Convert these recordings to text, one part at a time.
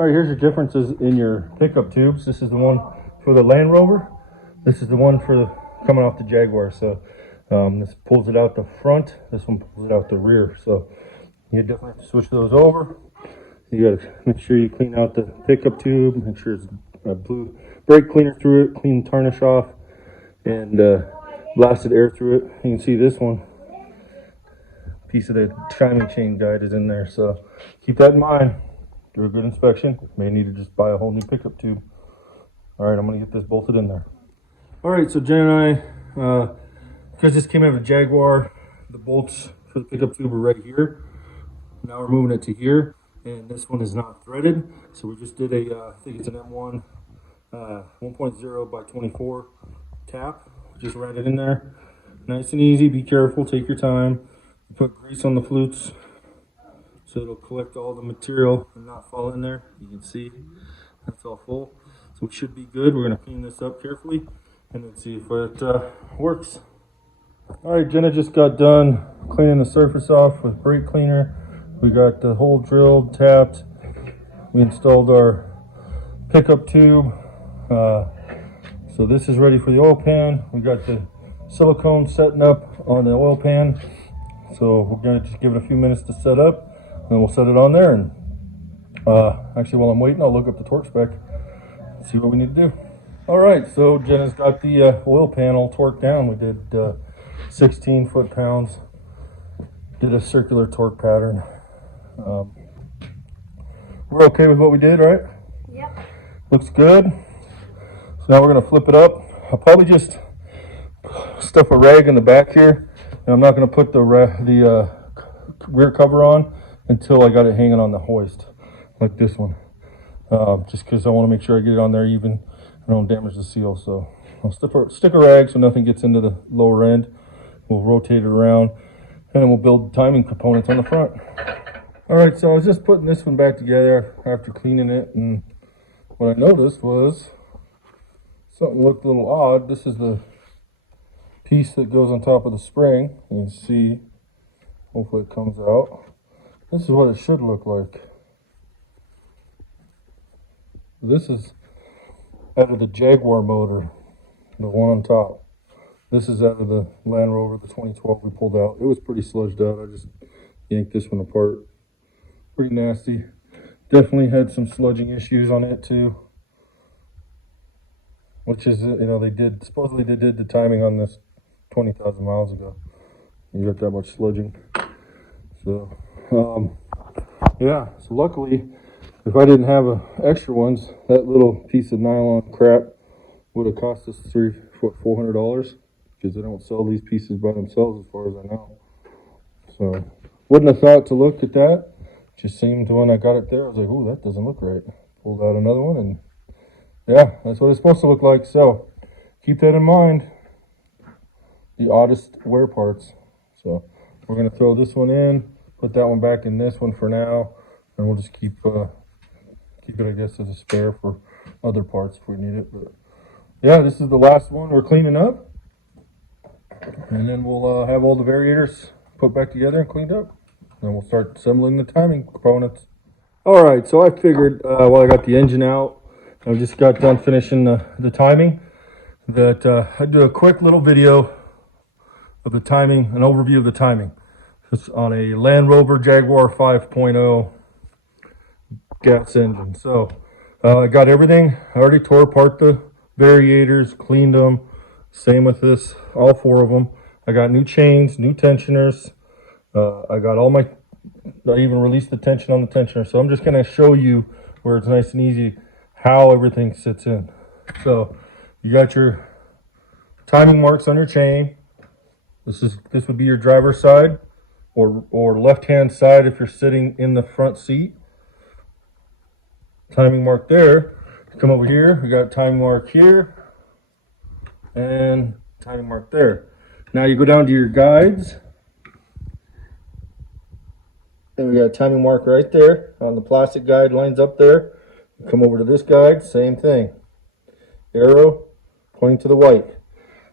All right, here's your differences in your pickup tubes. This is the one for the Land Rover. This is the one for the, coming off the Jaguar. So this pulls it out the front. This one pulls it out the rear. So you definitely have to switch those over. You got to make sure you clean out the pickup tube. Make sure it's blue brake cleaner through it. Clean the tarnish off and blasted air through it. You can see this one. Piece of the timing chain guide is in there. So keep that in mind. Do a good inspection. May need to just buy a whole new pickup tube. All right, I'm gonna get this bolted in there. All right, so Jen and I, because this came out of a Jaguar, the bolts for the pickup tube are right here. Now we're moving it to here, and this one is not threaded. So we just did a, I think it's an M1 1.0 by 24 tap. Just ran it in there. Nice and easy, be careful, take your time. Put grease on the flutes so it'll collect all the material and not fall in there. You can see that's all full. So we should be good. We're going to clean this up carefully and then see if it works. All right, Jenna just got done cleaning the surface off with brake cleaner. We got the hole drilled, tapped. We installed our pickup tube. So this is ready for the oil pan. We got the silicone setting up on the oil pan. So we're going to just give it a few minutes to set up. Then we'll set it on there, and actually while I'm waiting, I'll look up the torque spec and see what we need to do. All right, so Jenna's got the oil panel torqued down. We did 16 foot-pounds, did a circular torque pattern. We're okay with what we did, right? Yep. Looks good. So now we're gonna flip it up. I'll probably just stuff a rag in the back here, and I'm not gonna put the rear cover on until I got it hanging on the hoist, like this one. Just because I want to make sure I get it on there even and I don't damage the seal. So I'll stick a rag so nothing gets into the lower end. We'll rotate it around, and then we'll build timing components on the front. All right, so I was just putting this one back together after cleaning it, and what I noticed was something looked a little odd. This is the piece that goes on top of the spring. You can see, hopefully it comes out. This is what it should look like. This is out of the Jaguar motor, the one on top. This is out of the Land Rover, the 2012 we pulled out. It was pretty sludged out. I just yanked this one apart. Pretty nasty. Definitely had some sludging issues on it too. Which is, you know, supposedly they did the timing on this 20,000 miles ago. You got that much sludging. So, yeah, so luckily, if I didn't have extra ones, that little piece of nylon crap would have cost us $400, because they don't sell these pieces by themselves as far as I know. So, wouldn't have thought to look at that. Just seemed to, when I got it there, I was like, ooh, that doesn't look right. Pulled out another one, and yeah, that's what it's supposed to look like. So, keep that in mind. The oddest wear parts. So, we're going to throw this one in, put that one back in this one for now, and we'll just keep it, I guess, as a spare for other parts if we need it. But yeah, this is the last one we're cleaning up, and then we'll have all the variators put back together and cleaned up. Then we'll start assembling the timing components. All right, so I figured while I got the engine out, I just got done finishing the timing, that I'd do a quick little video of the timing, an overview of the timing. It's on a Land Rover Jaguar 5.0 gas engine. So I got everything. I already tore apart the variators, cleaned them. Same with this, all four of them. I got new chains, new tensioners. I got I even released the tension on the tensioner. So I'm just going to show you where it's nice and easy how everything sits in. So you got your timing marks on your chain. This would be your driver's side or left-hand side if you're sitting in the front seat. Timing mark there. Come over here, we got timing mark here and timing mark there. Now you go down to your guides. Then we got a timing mark right there on the plastic guide, lines up there. Come over to this guide, same thing. Arrow pointing to the white.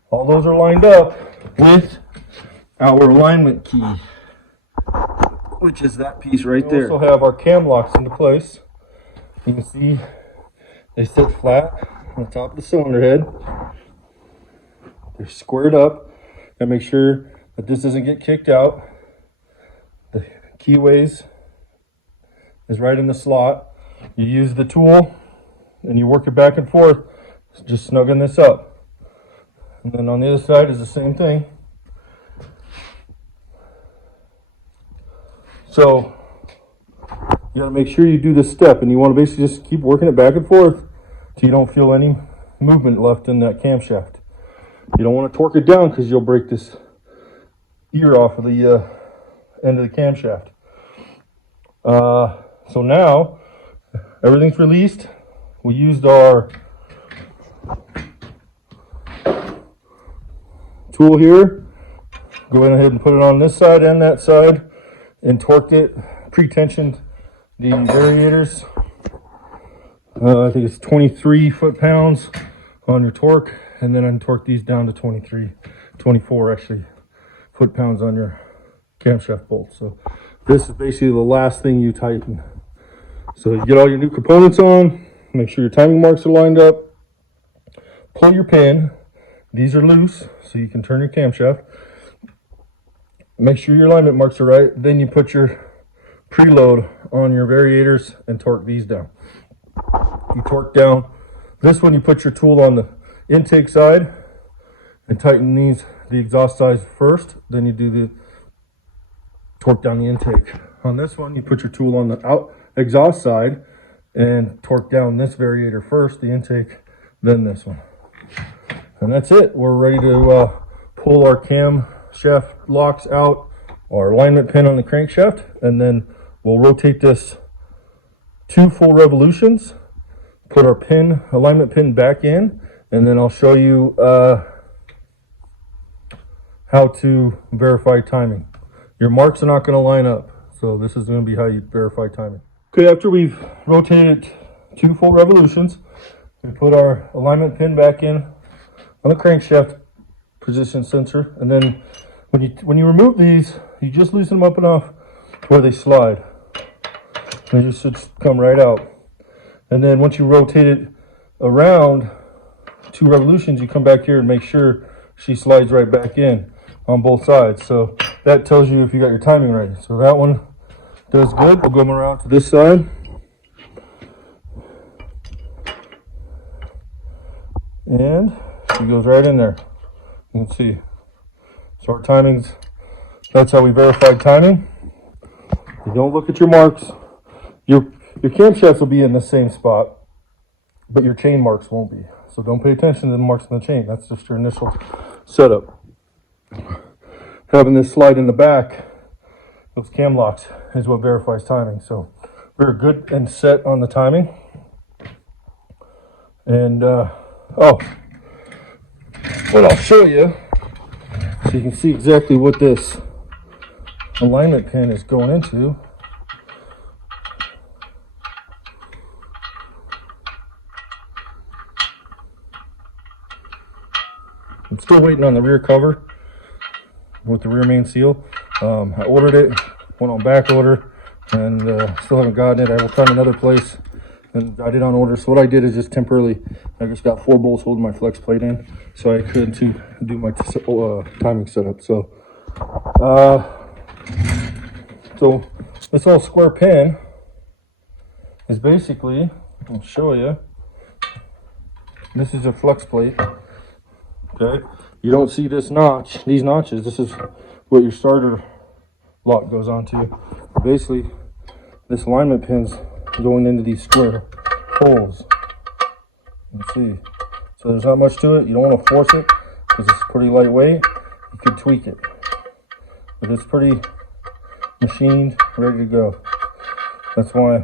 All those are lined up with our alignment key, which is that piece right there. We also have our cam locks into place. You can see they sit flat on the top of the cylinder head. They're squared up, and make sure that this doesn't get kicked out. The keyways is right in the slot. You use the tool and you work it back and forth, just snugging this up. And then on the other side is the same thing. So you gotta make sure you do this step, and you want to basically just keep working it back and forth till you don't feel any movement left in that camshaft. You don't want to torque it down because you'll break this ear off of the end of the camshaft. So now everything's released. We used our tool here. Go ahead and put it on this side and that side and torqued it, pre-tensioned the variators. I think it's 23 foot-pounds on your torque, and then I torqued these down to 24 actually foot-pounds on your camshaft bolt. So this is basically the last thing you tighten. So you get all your new components on, make sure your timing marks are lined up, pull your pin. These are loose, so you can turn your camshaft. Make sure your alignment marks are right. Then you put your preload on your variators and torque these down. You torque down this one, you put your tool on the intake side and tighten the exhaust sides first. Then you do the torque down the intake. On this one, you put your tool on the exhaust side and torque down this variator first, the intake, then this one. And that's it. We're ready to pull our camshaft locks out, our alignment pin on the crankshaft, and then we'll rotate this 2 full revolutions, put our alignment pin back in, and then I'll show you how to verify timing. Your marks are not going to line up, so this is going to be how you verify timing. Okay, after we've rotated 2 full revolutions, we put our alignment pin back in on the crankshaft position sensor, and then when you remove these, you just loosen them up enough to where they slide. They just should come right out. And then once you rotate it around 2 revolutions, you come back here and make sure she slides right back in on both sides. So that tells you if you got your timing right. So that one does good. We'll go around to this side. And she goes right in there. You can see. So our timings, that's how we verified timing. You don't look at your marks. Your camshafts will be in the same spot, but your chain marks won't be. So don't pay attention to the marks on the chain. That's just your initial setup. Having this slide in the back, those cam locks, is what verifies timing. So we're good and set on the timing. And what I'll show you, so you can see exactly what this alignment pin is going into. I'm still waiting on the rear cover with the rear main seal. I ordered it, went on back order, and still haven't gotten it. I will find another place and got it on order. So what I did is just temporarily, I just got 4 bolts holding my flex plate in, so I could do my timing setup. So, this little square pin is basically, I'll show you. This is a flex plate. Okay, you don't see this notch, these notches. This is what your starter lock goes onto. Basically, this alignment pin's going into these square holes. You can see. So there's not much to it. You don't want to force it because it's pretty lightweight. You could tweak it, but it's pretty machined, ready to go. That's why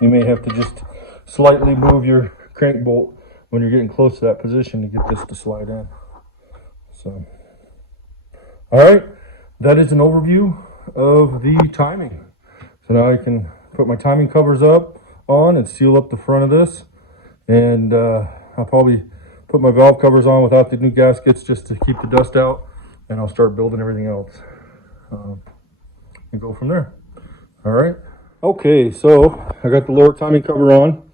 you may have to just slightly move your crank bolt when you're getting close to that position to get this to slide in. So, all right, that is an overview of the timing. So now I can put my timing covers on and seal up the front of this, and I'll probably put my valve covers on without the new gaskets just to keep the dust out, and I'll start building everything else and go from there. All right. Okay, so I got the lower timing cover on.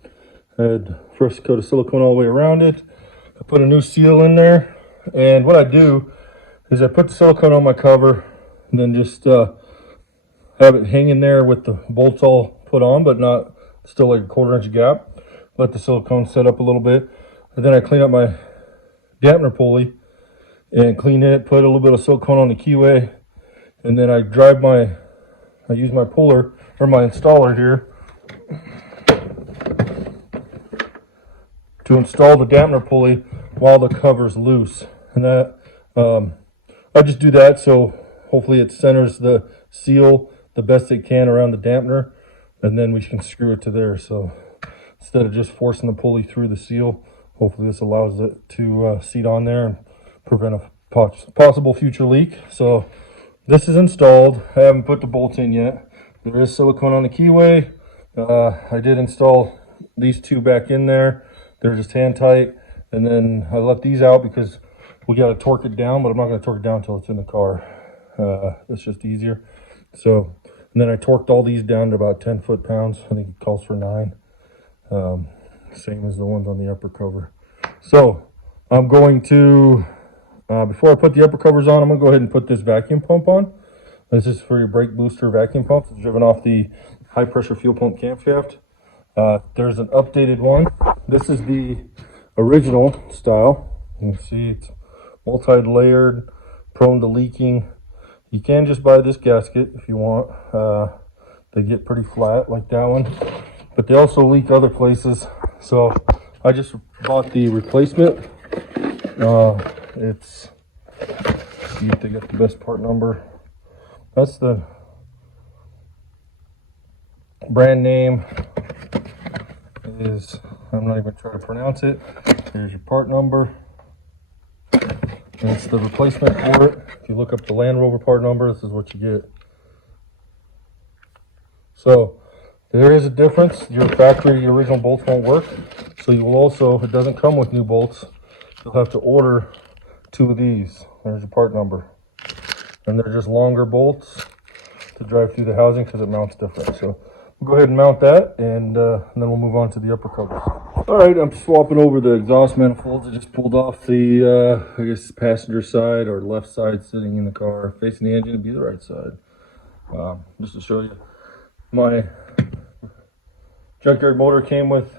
I had fresh coat of silicone all the way around it. I put a new seal in there, and what I do is I put the silicone on my cover and then just have it hanging there with the bolts all put on, but not still like a 1/4 inch gap. Let the silicone set up a little bit, and then I clean up my dampener pulley and clean it, put a little bit of silicone on the keyway, and then I use my puller or my installer here to install the dampener pulley while the cover's loose. And that I just do that so hopefully it centers the seal the best it can around the dampener, and then we can screw it to there. So instead of just forcing the pulley through the seal, hopefully this allows it to seat on there and prevent a possible future leak. So this is installed. I haven't put the bolts in yet. There is silicone on the keyway. I did install these two back in there. They're just hand tight, and then I left these out because we got to torque it down, but I'm not going to torque it down until it's in the car. It's just easier. So, and then I torqued all these down to about 10 foot-pounds. I think it calls for 9. Same as the ones on the upper cover. So I'm going to, before I put the upper covers on, I'm going to go ahead and put this vacuum pump on. This is for your brake booster vacuum pump. It's driven off the high pressure fuel pump camshaft. There's an updated one. This is the original style. You can see it's multi-layered, prone to leaking. You can just buy this gasket if you want. They get pretty flat like that one, but they also leak other places. So I just bought the replacement. It's, see if they got the best part number. That's the brand name is, I'm not even trying to pronounce it. There's your part number. And it's the replacement for it. If you look up the Land Rover part number, this is what you get. So there is a difference. Your factory original bolts won't work. So you will also, it doesn't come with new bolts. You'll have to order 2 of these. There's your part number. And they're just longer bolts to drive through the housing because it mounts different. So we'll go ahead and mount that, and then we'll move on to the upper covers. All right, I'm swapping over the exhaust manifolds. I just pulled off the, I guess, passenger side or left side sitting in the car. Facing the engine would be the right side. Just to show you, my junkyard motor came with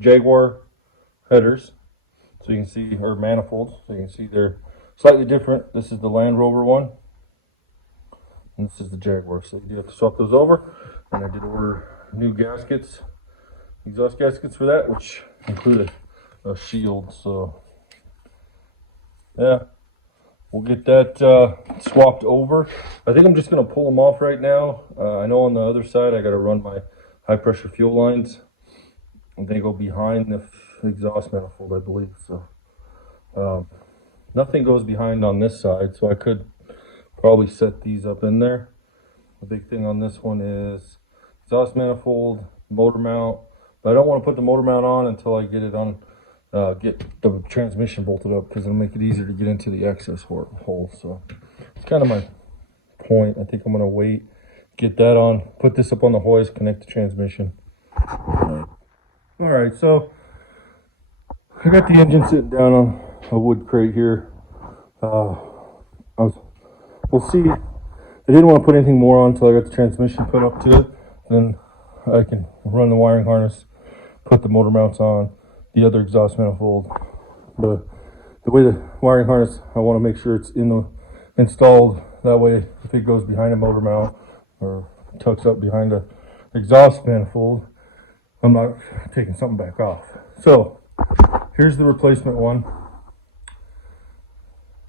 Jaguar headers, so you can see, or manifolds, so you can see they're slightly different. This is the Land Rover one, and this is the Jaguar. So you do have to swap those over, and I did order new gaskets, exhaust gaskets for that, which include a shield. So yeah, we'll get that swapped over. I think I'm just going to pull them off right now. I know on the other side I got to run my high pressure fuel lines, and they go behind the exhaust manifold, I believe. So nothing goes behind on this side, so I could probably set these up in there. The big thing on this one is exhaust manifold, motor mount, but I don't want to put the motor mount on until I get it on, get the transmission bolted up, because it'll make it easier to get into the access hole. So it's kind of my point. I think I'm going to wait, get that on, put this up on the hoist, connect the transmission. All right, so I got the engine sitting down on a wood crate here. We'll see. I didn't want to put anything more on until I got the transmission put up to it. Then I can run the wiring harness, put the motor mounts on, the other exhaust manifold. But the way the wiring harness, I want to make sure it's installed. That way, if it goes behind a motor mount or tucks up behind the exhaust manifold, I'm not taking something back off. So here's the replacement one.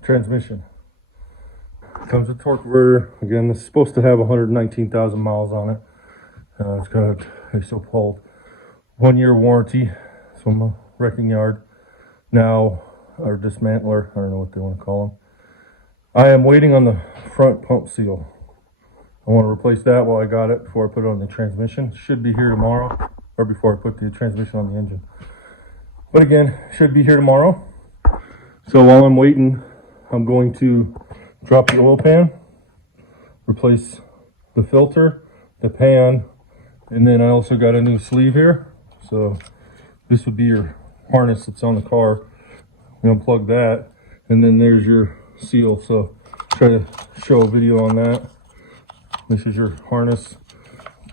Transmission. Comes with torque converter. Again, this is supposed to have 119,000 miles on it. It's got a so-called 1-year warranty from a wrecking yard now, or dismantler, I don't know what they want to call them. I am waiting on the front pump seal. I want to replace that while I got it before I put it on the transmission. Should be here tomorrow, or before I put the transmission on the engine. But again, should be here tomorrow. So while I'm waiting, I'm going to drop the oil pan, replace the filter, the pan, and then I also got a new sleeve here. So this would be your harness that's on the car. You unplug that, and then there's your seal. So try to show a video on that. This is your harness.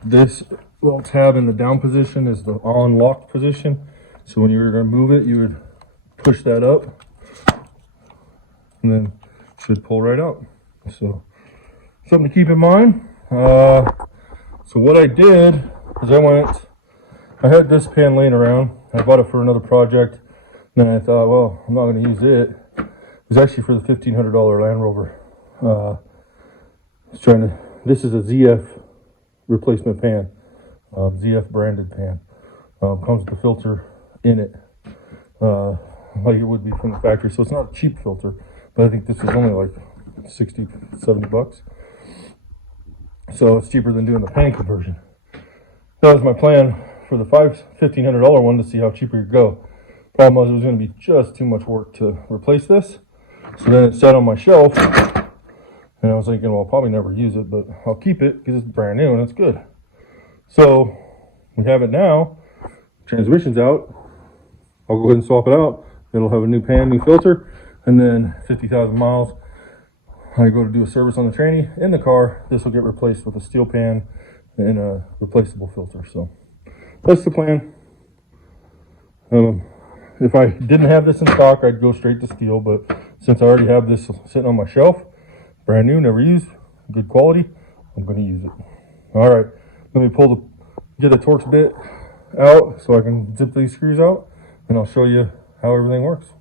This little tab in the down position is the on locked position. So when you were going to move it, you would push that up, and then it should pull right out. So something to keep in mind. So what I did is I had this pan laying around. I bought it for another project. And then I thought, well, I'm not going to use it. It was actually for the $1,500 Land Rover. This is a ZF replacement pan, ZF branded pan. Comes with the filter in it, like it would be from the factory. So it's not a cheap filter, but I think this is only like 60, 70 bucks. So it's cheaper than doing the pan conversion. That was my plan for the $1,500 one, to see how cheap it could go. Problem was, it was going to be just too much work to replace this. So then it sat on my shelf, and I was thinking, well, I'll probably never use it, but I'll keep it because it's brand new and it's good. So we have it now. Transmission's out. I'll go ahead and swap it out. It'll have a new pan, new filter, and then 50,000 miles. I go to do a service on the tranny in the car. This will get replaced with a steel pan and a replaceable filter. So that's the plan. If I didn't have this in stock, I'd go straight to steel, but since I already have this sitting on my shelf, brand new, never used, good quality, I'm going to use it. All right, let me get the Torx bit out so I can zip these screws out, and I'll show you how everything works.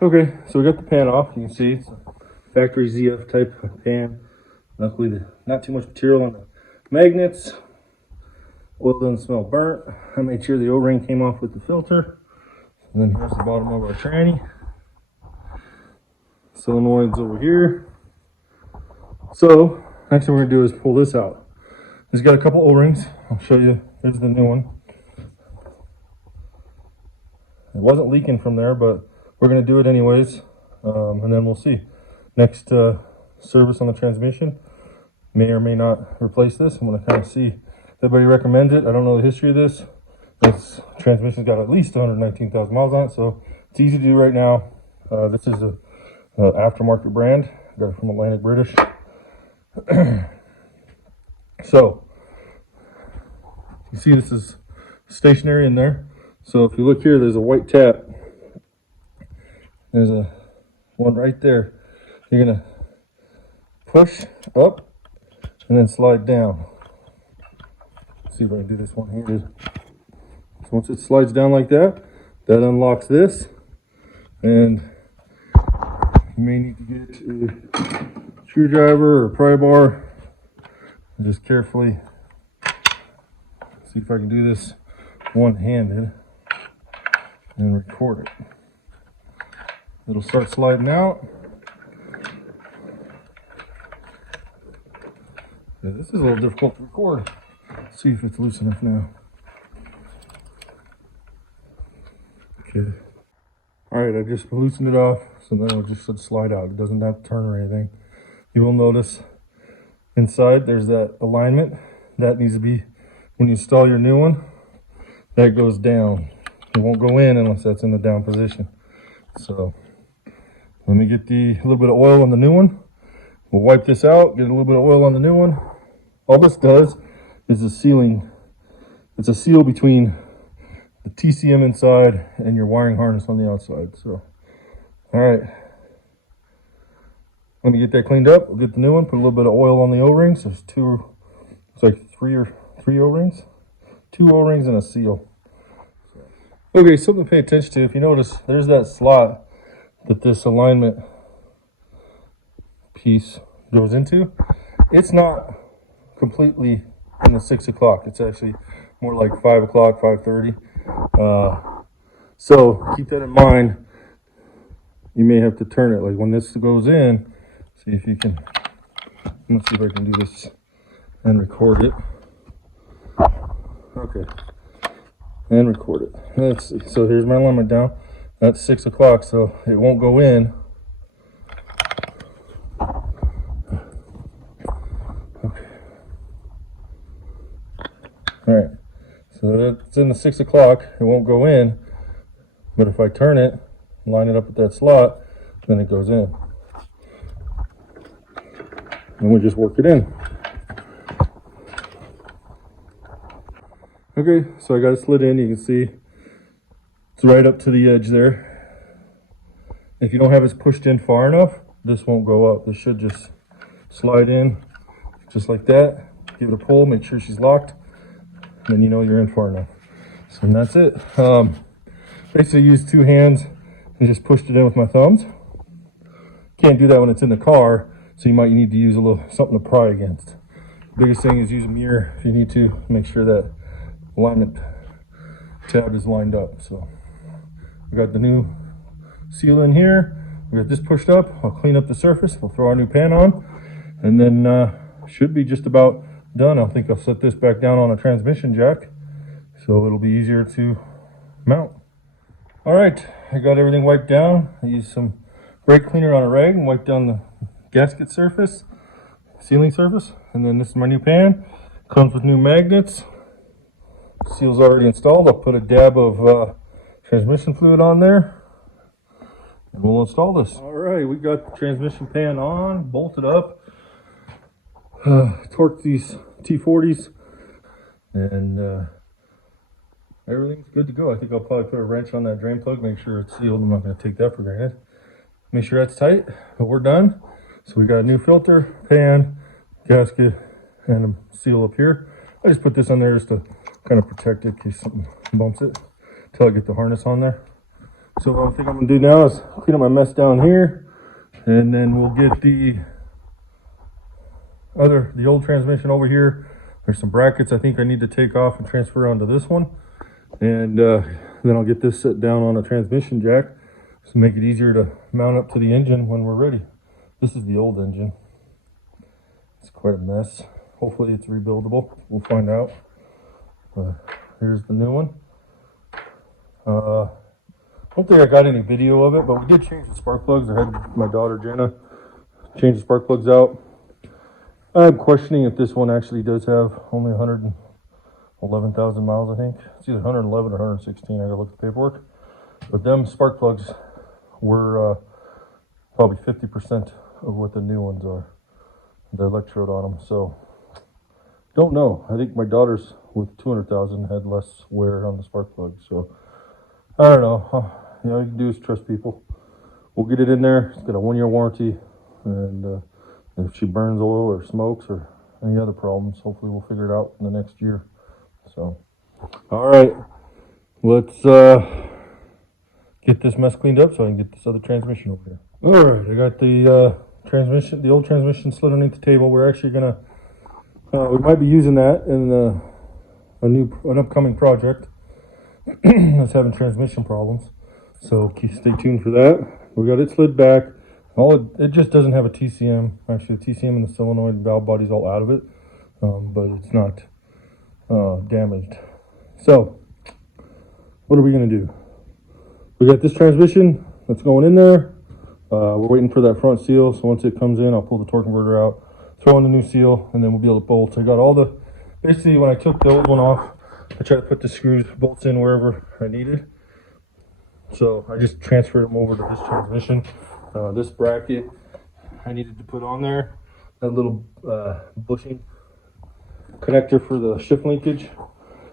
Okay, so we got the pan off. You can see it's a factory ZF type pan. Luckily, not too much material on the magnets. Oil doesn't smell burnt. I made sure the O-ring came off with the filter. And then here's the bottom of our tranny. Solenoids over here. So next thing we're gonna do is pull this out. It's got a couple O-rings. I'll show you. Here's the new one. It wasn't leaking from there, but we're gonna do it anyways, and then we'll see. Next service on the transmission may or may not replace this. I'm gonna kind of see. Everybody recommends it. I don't know the history of this. This transmission's got at least 119,000 miles on it, so it's easy to do right now. This is a aftermarket brand. Got it from Atlantic British. So you see this is stationary in there. So if you look here, there's a white tap. There's a one right there. You're gonna push up and then slide down. Let's see if I can do this one here. So once it slides down like that, that unlocks this, and you may need to get a screwdriver or pry bar and just carefully see if I can do this one-handed and record it. It'll start sliding out. Yeah, this is a little difficult to record. Let's see if it's loose enough now. Okay. All right, I just loosened it off, so then it'll just slide out. It doesn't have to turn or anything. You will notice inside there's that alignment. That needs to be, when you install your new one, that goes down. It won't go in unless that's in the down position. So let me get a little bit of oil on the new one. We'll wipe this out, get a little bit of oil on the new one. All this does is a sealing. It's a seal between the TCM inside and your wiring harness on the outside. So, all right. Let me get that cleaned up. We'll get the new one, put a little bit of oil on the O-rings. There's three O-rings. 2 O-rings and a seal. Okay, something to pay attention to. If you notice, there's that slot that this alignment piece goes into. It's not completely in the 6 o'clock. It's actually more like 5 o'clock, 5:30. So keep that in mind. You may have to turn it. Like when this goes in, see if you can, let's see if I can do this and record it. Okay. And record it. Let's see. So here's my limit down. That's 6 o'clock, so it won't go in. Okay. All right, so it's in the 6 o'clock. It won't go in, but if I turn it, line it up at that slot, then it goes in. And we just work it in. Okay, so I got it slid in. You can see it's right up to the edge there. If you don't have it pushed in far enough, this won't go up. This should just slide in just like that. Give it a pull, make sure she's locked, then you know you're in far enough. So and that's it. Basically used 2 hands and just pushed it in with my thumbs. Can't do that when it's in the car, so you might need to use a little something to pry against. Biggest thing is use a mirror if you need to, make sure that alignment tab is lined up. So we got the new seal in here. We got this pushed up. I'll clean up the surface. We'll throw our new pan on, and then should be just about done. I think I'll set this back down on a transmission jack, so it'll be easier to mount. All right, I got everything wiped down. I used some brake cleaner on a rag and wiped down the gasket surface, sealing surface, and then this is my new pan. Comes with new magnets. Seal's already installed. I'll put a dab of transmission fluid on there, and we'll install this. All right, we got the transmission pan on, bolted up, torqued these T40s, and everything's good to go. I think I'll probably put a wrench on that drain plug, make sure it's sealed. I'm not going to take that for granted. Make sure that's tight, but we're done. So we got a new filter, pan, gasket, and a seal up here. I just put this on there just to kind of protect it in case something bumps it until I get the harness on there. So what I think I'm going to do now is clean up my mess down here, and then we'll get the old transmission over here. There's some brackets I think I need to take off and transfer onto this one, and then I'll get this set down on a transmission jack to make it easier to mount up to the engine when we're ready. This is the old engine. It's quite a mess. Hopefully it's rebuildable. We'll find out. Here's the new one. I don't think I got any video of it, but we did change the spark plugs. I had my daughter Jenna change the spark plugs out. I'm questioning if this one actually does have only 111,000 miles, I think. It's either 111 or 116. I gotta look at the paperwork. But them spark plugs were probably 50% of what the new ones are, the electrode on them. So, don't know. I think my daughter's with 200,000 had less wear on the spark plug. So, I don't know. You know, all you can do is trust people. We'll get it in there. It's got a 1-year warranty, and if she burns oil or smokes or any other problems, hopefully we'll figure it out in the next year. So, all right, let's get this mess cleaned up so I can get this other transmission over here. All right, I got the transmission, the old transmission slid underneath the table. We're actually gonna, we might be using that in an upcoming project that's having transmission problems. So stay tuned for that. We got it slid back. It just doesn't have a TCM. Actually, the TCM and the solenoid valve body's all out of it, but it's not damaged. So, what are we gonna do? We got this transmission that's going in there. We're waiting for that front seal. So once it comes in, I'll pull the torque converter out, throw in the new seal, and then we'll be able to bolt. I got all the, basically when I took the old one off, I tried to put the screws, bolts in wherever I needed. So I just transferred them over to this transmission. This bracket I needed to put on there. That little bushing connector for the shift linkage.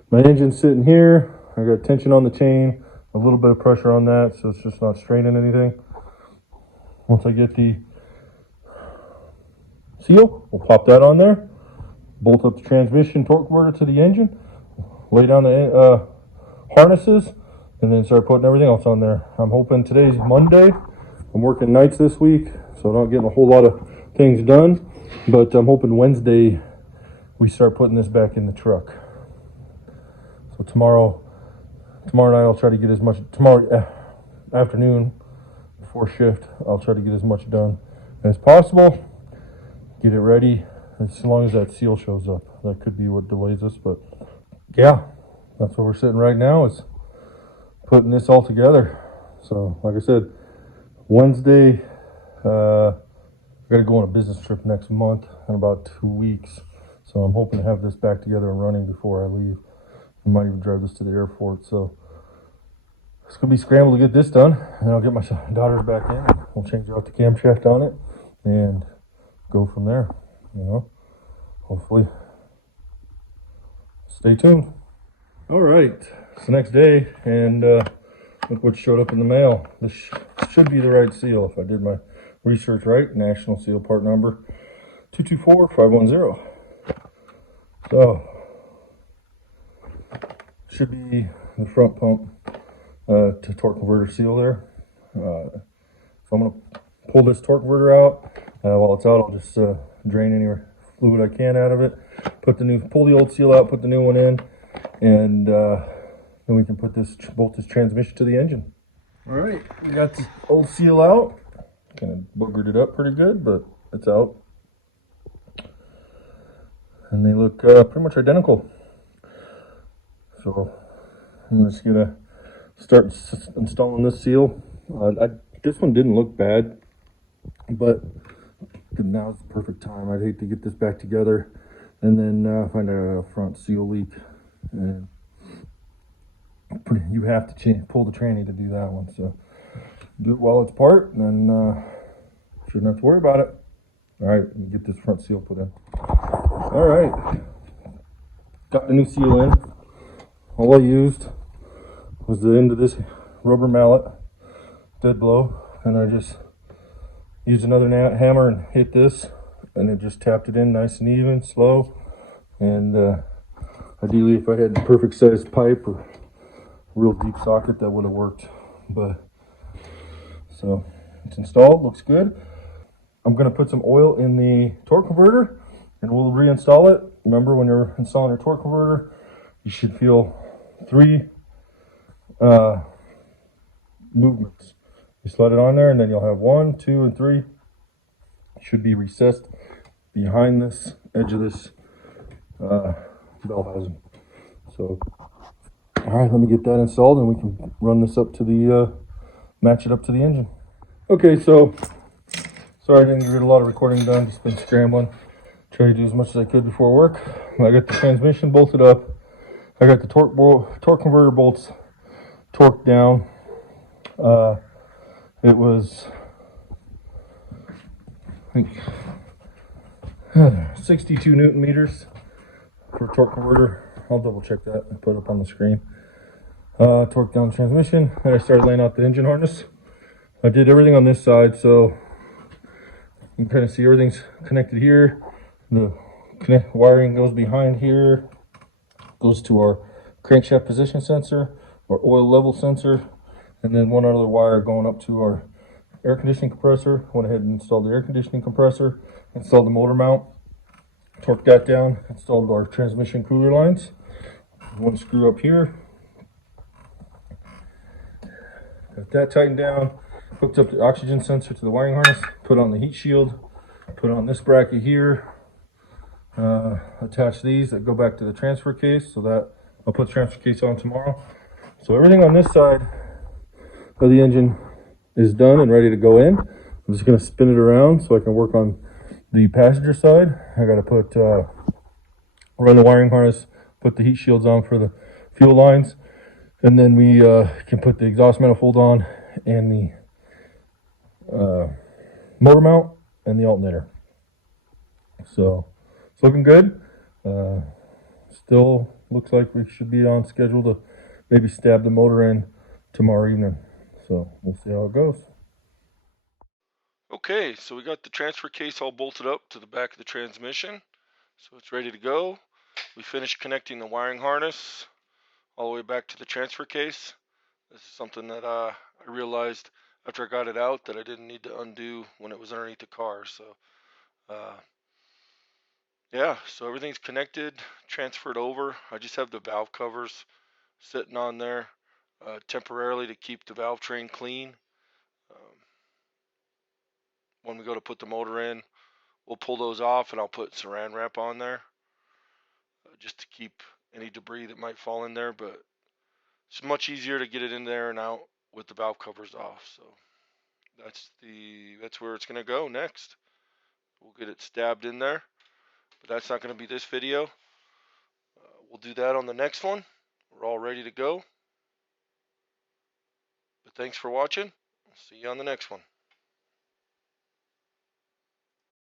My engine's sitting here. I got tension on the chain, a little bit of pressure on that, so it's just not straining anything. Once I get the seal, we'll pop that on there, bolt up the transmission torque converter to the engine, lay down the harnesses, and then start putting everything else on there. I'm hoping today's Monday. I'm working nights this week, so I'm not getting a whole lot of things done, but I'm hoping Wednesday we start putting this back in the truck. So tomorrow night I'll try to get as much, tomorrow afternoon before shift, I'll try to get as much done as possible, get it ready, as long as that seal shows up. That could be what delays us, but yeah, that's where we're sitting right now, is putting this all together. So like I said, Wednesday, I gotta go on a business trip next month in about 2 weeks. So I'm hoping to have this back together and running before I leave. I might even drive this to the airport. So it's gonna be scrambled to get this done, and I'll get my daughters back in. And we'll change out the camshaft on it and go from there. You know, hopefully. Stay tuned. All right, it's the next day, and look what showed up in the mail. This should be the right seal if I did my research right. National seal part number 224510. So should be the front pump to torque converter seal there. So I'm gonna pull this torque converter out. While it's out, I'll just drain any fluid I can out of it. Pull the old seal out, put the new one in, and then we can bolt this transmission to the engine. All right, we got the old seal out. Kind of boogered it up pretty good, but it's out. And they look pretty much identical. So I'm just gonna start installing this seal. This one didn't look bad, but now's the perfect time. I'd hate to get this back together and then find a front seal leak. And you have to pull the tranny to do that one. So do it while it's apart, and then shouldn't have to worry about it. All right, let me get this front seal put in. All right, got the new seal in. All I used was the end of this rubber mallet, dead blow, and I just used another hammer and hit this, and it just tapped it in nice and even, slow. And ideally, if I had the perfect sized pipe or real deep socket, that would have worked. But so it's installed, looks good. I'm going to put some oil in the torque converter and we'll reinstall it. Remember, when you're installing your torque converter, you should feel 3 movements. You slide it on there and then you'll have 1, 2, and 3. It should be recessed behind this edge of this bell housing. So all right, let me get that installed and we can run this up to the match it up to the engine. Okay, so sorry I didn't get a lot of recording done. Just been scrambling, trying to do as much as I could before work. I got the transmission bolted up. I got the torque converter bolts torqued down. It was, I think, 62 Newton meters for torque converter. I'll double check that and put it up on the screen. Torqued down the transmission, and I started laying out the engine harness. I did everything on this side, so you can kind of see everything's connected here. The wiring goes behind here, goes to our crankshaft position sensor, our oil level sensor, and then one other wire going up to our air conditioning compressor. Went ahead and installed the air conditioning compressor, installed the motor mount, torqued that down, installed our transmission cooler lines. One screw up here. Got that tightened down, hooked up the oxygen sensor to the wiring harness, put on the heat shield, put on this bracket here, attach these that go back to the transfer case, so that I'll put the transfer case on tomorrow. So everything on this side of the engine is done and ready to go in. I'm just going to spin it around so I can work on the passenger side. I got to run the wiring harness, put the heat shields on for the fuel lines, and then we can put the exhaust manifold on and the motor mount and the alternator. So it's looking good. Still looks like we should be on schedule to maybe stab the motor in tomorrow evening. So we'll see how it goes. Okay, so we got the transfer case all bolted up to the back of the transmission. So it's ready to go. We finished connecting the wiring harness all the way back to the transfer case. This is something that I realized after I got it out that I didn't need to undo when it was underneath the car. So yeah, so everything's connected, transferred over. I just have the valve covers sitting on there temporarily to keep the valve train clean. When we go to put the motor in, we'll pull those off and I'll put saran wrap on there just to keep any debris that might fall in there. But it's much easier to get it in there and out with the valve covers off. So that's where it's gonna go next. We'll get it stabbed in there. but that's not going to be this video. We'll do that on the next one. We're all ready to go. But thanks for watching. I'll see you on the next one.